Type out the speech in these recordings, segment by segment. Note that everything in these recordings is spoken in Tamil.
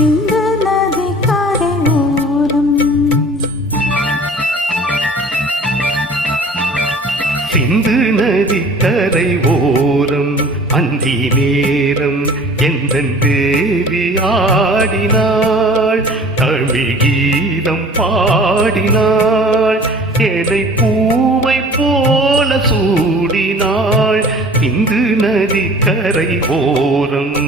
சிந்து நதி கரை ஓரம். சிந்து நதி கரை ஓரம் அந்தி நேரம் எந்தன் தேவி ஆடினாள், தமிழ் கீதம் பாடினாள், எதை பூவை போல சூடினாள், சிந்து நதி கரை ஓரம்.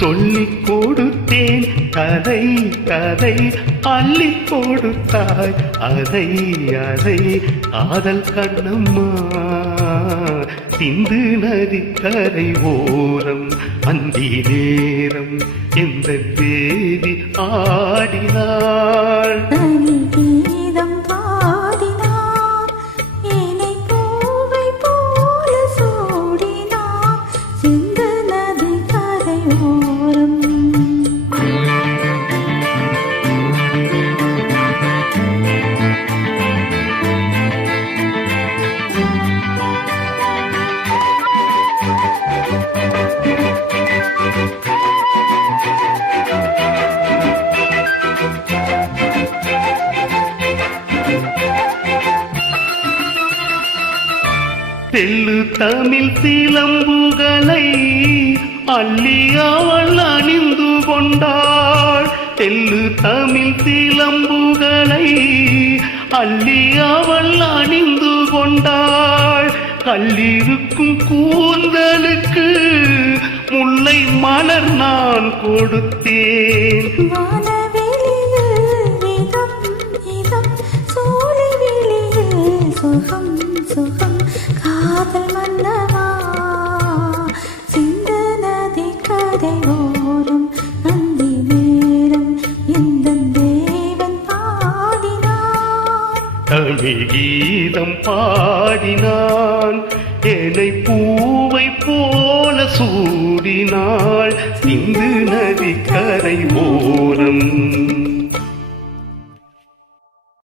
சொல்லிக் கொடுத்தேன் கதை கதை, அள்ளிக் கொடுத்தாய் அதை அதை, காதல் கண்ணம்மா. சிந்து நதி கரை ஓரம் அந்தி நேரம் எந்த தேவி ஆடினாள், கீதம் பாடினார், என்னை பூவை போல சூடினார், சிந்து நதி கரை ஓரம். தெல்லு தமிழ் சிலம்புகளை அள்ளி அவள் அணிந்து கொண்டாள், தெல்லு தமிழ் சிலம்புகளை அள்ளி அவள் அணிந்து கொண்டாள், கல்லிருக்கும் கூந்தலுக்கு முல்லை மலர் நான் கொடுத்தேன். சுகம் சுகம் காதல் மன்னவா, சிந்து நதி கரை ஓரம் அந்தி நேரம் எந்த தேவன் பாடினான், தமிழ் கீதம் பாடினான், என்னை பூவை போல சூடினாள், சிந்து நதி கரை ஓரம்.